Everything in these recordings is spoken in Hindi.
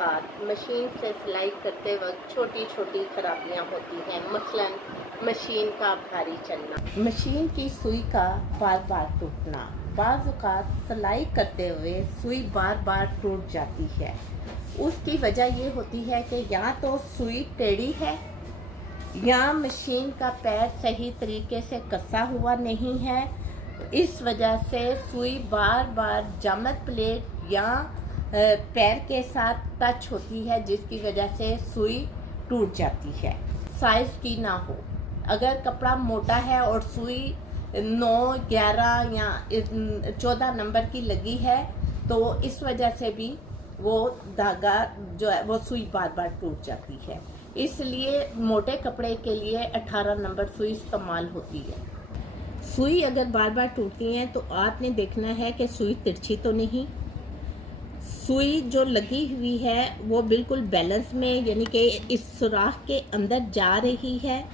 औक़ात मशीन से सिलाई करते वक्त छोटी छोटी खराबियां होती हैं, मसलन मशीन का भारी चलना, मशीन की सुई का बार बार टूटना। बाज़ औक़ात सिलाई करते हुए सुई बार बार टूट जाती है। उसकी वजह ये होती है कि या तो सुई टेढ़ी है या मशीन का पैर सही तरीके से कसा हुआ नहीं है। इस वजह से सुई बार बार जामद प्लेट या पैर के साथ टच होती है, जिसकी वजह से सुई टूट जाती है। साइज़ की ना हो, अगर कपड़ा मोटा है और सुई 9, 11 या 14 नंबर की लगी है तो इस वजह से भी वो धागा जो है वो सुई बार बार टूट जाती है। इसलिए मोटे कपड़े के लिए 18 नंबर सुई इस्तेमाल होती है। सुई अगर बार बार टूटती है तो आपने देखना है कि सुई तिरछी तो नहीं, सुई जो लगी हुई है वो बिल्कुल बैलेंस में, यानी कि इस सुराख के अंदर जा रही है।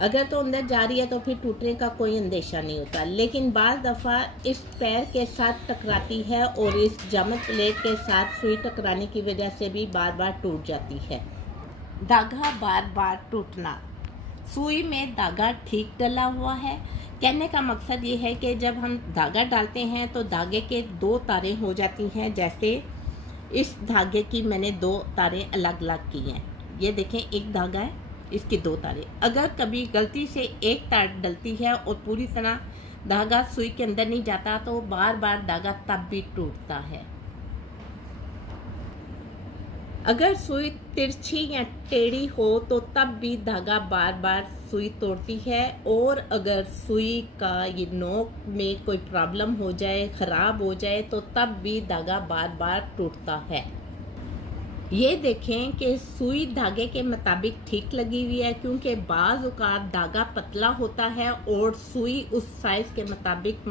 अगर तो अंदर जा रही है तो फिर टूटने का कोई अंदेशा नहीं होता, लेकिन बाज़ दफ़ा इस पैर के साथ टकराती है और इस जामद प्लेट के साथ सुई टकराने की वजह से भी बार बार टूट जाती है। धागा बार बार टूटना, सुई में धागा ठीक डला हुआ है। कहने का मकसद ये है कि जब हम धागा डालते हैं तो धागे के 2 तारें हो जाती हैं। जैसे इस धागे की मैंने 2 तारें अलग अलग की हैं, ये देखें एक धागा है, इसकी 2 तारें। अगर कभी गलती से एक तार डलती है और पूरी तरह धागा सुई के अंदर नहीं जाता तो बार बार धागा तब भी टूटता है। अगर सुई तिरछी या टेढ़ी हो तो तब भी धागा बार बार सुई तोड़ती है। और अगर सुई का ये नोक में कोई प्रॉब्लम हो जाए, ख़राब हो जाए, तो तब भी धागा बार बार टूटता है। ये देखें कि सुई धागे के मुताबिक ठीक लगी हुई है, क्योंकि बाज़ औक़ात धागा पतला होता है और सुई उस साइज़ के मुताबिक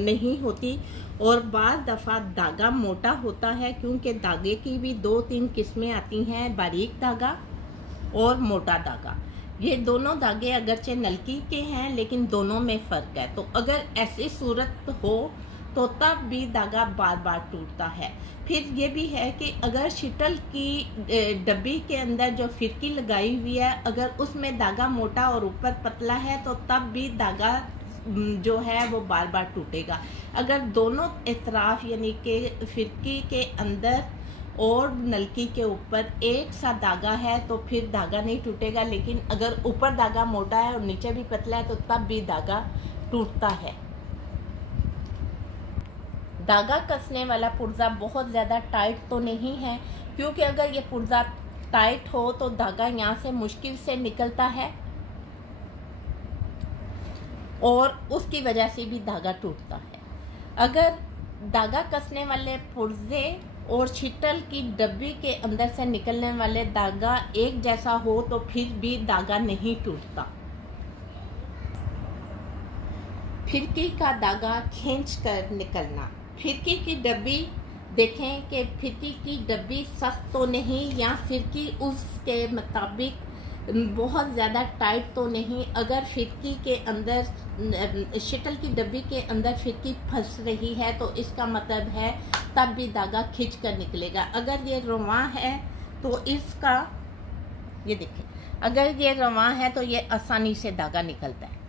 नहीं होती, और बाज़ दफ़ा धागा मोटा होता है, क्योंकि धागे की भी 2-3 किस्में आती हैं, बारीक धागा और मोटा धागा। ये दोनों धागे अगरचे नलकी के हैं लेकिन दोनों में फ़र्क है। तो अगर ऐसी सूरत हो तो तब भी धागा बार बार टूटता है। फिर ये भी है कि अगर शटल की डब्बी के अंदर जो फिरकी लगाई हुई है, अगर उसमें धागा मोटा और ऊपर पतला है तो तब भी धागा जो है वो बार बार टूटेगा। अगर दोनों इतराफ यानी कि फिरकी के अंदर और नलकी के ऊपर एक सा धागा है तो फिर धागा नहीं टूटेगा, लेकिन अगर ऊपर धागा मोटा है और नीचे भी पतला है तो तब भी धागा टूटता है। धागा कसने वाला पुर्जा बहुत ज़्यादा टाइट तो नहीं है, क्योंकि अगर ये पुर्जा टाइट हो तो धागा यहाँ से मुश्किल से निकलता है और उसकी वजह से भी धागा टूटता है। अगर धागा कसने वाले पुर्जे और शटल की डब्बी के अंदर से निकलने वाले धागा एक जैसा हो तो फिर भी धागा नहीं टूटता। फिरकी का धागा खींच कर निकलना, फिरकी की डब्बी देखें कि फिरकी की डब्बी सख्त तो नहीं या फिरकी उसके मुताबिक बहुत ज़्यादा टाइट तो नहीं। अगर फिरकी के अंदर शटल की डब्बी के अंदर फिरकी फंस रही है तो इसका मतलब है तब भी धागा खींच कर निकलेगा। अगर ये रवां है तो इसका ये देखें, अगर ये रवां है तो ये आसानी से धागा निकलता है।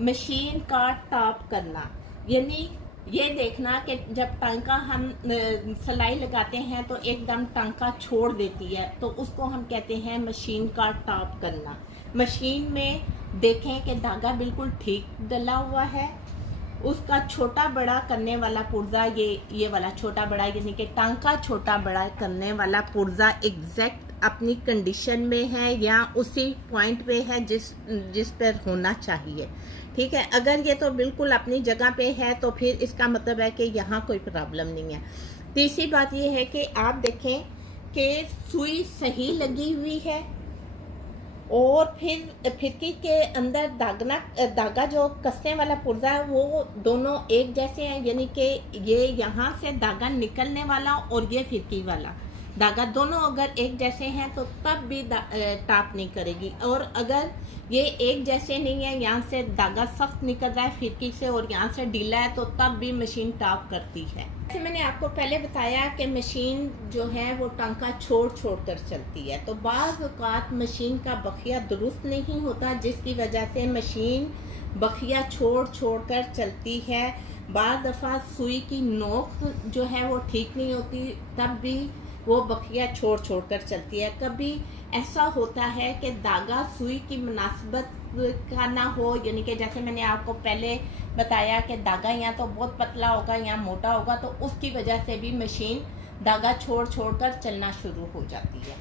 मशीन का टॉप करना, यानी ये देखना कि जब टांका हम सिलाई लगाते हैं तो एकदम टांका छोड़ देती है तो उसको हम कहते हैं मशीन का टॉप करना। मशीन में देखें कि धागा बिल्कुल ठीक डला हुआ है। उसका छोटा बड़ा करने वाला पुर्जा ये वाला छोटा बड़ा यानी कि टांका छोटा बड़ा करने वाला पुर्जा एग्जैक्ट अपनी कंडीशन में है या उसी पॉइंट पे है जिस पर होना चाहिए। ठीक है, अगर ये तो बिल्कुल अपनी जगह पे है तो फिर इसका मतलब है कि यहाँ कोई प्रॉब्लम नहीं है। तीसरी बात ये है कि आप देखें कि सुई सही लगी हुई है और फिर फिरकी के अंदर धागा जो कसने वाला पुर्जा है वो दोनों एक जैसे हैं, यानी कि ये यहाँ से धागा निकलने वाला और ये फिरकी वाला धागा दोनों अगर एक जैसे हैं तो तब भी टाप नहीं करेगी। और अगर ये एक जैसे नहीं है, यहाँ से धागा सख्त निकल रहा है फिरकी से और यहाँ से ढीला है, तो तब भी मशीन टाप करती है। जैसे मैंने आपको पहले बताया कि मशीन जो है वो टांका छोड़ छोड़ कर चलती है, तो बाज़ औक़ात मशीन का बखिया दुरुस्त नहीं होता, जिसकी वजह से मशीन बखिया छोड़ छोड़ कर चलती है। बाज़ दफ़ा सुई की नोक जो है वो ठीक नहीं होती, तब भी वो बखिया छोड़ छोड़ कर चलती है। कभी ऐसा होता है कि धागा सुई की मुनासिबत का ना हो, यानी कि जैसे मैंने आपको पहले बताया कि धागा यहाँ तो बहुत पतला होगा, यहाँ मोटा होगा, तो उसकी वजह से भी मशीन धागा छोड़ छोड़ कर चलना शुरू हो जाती है।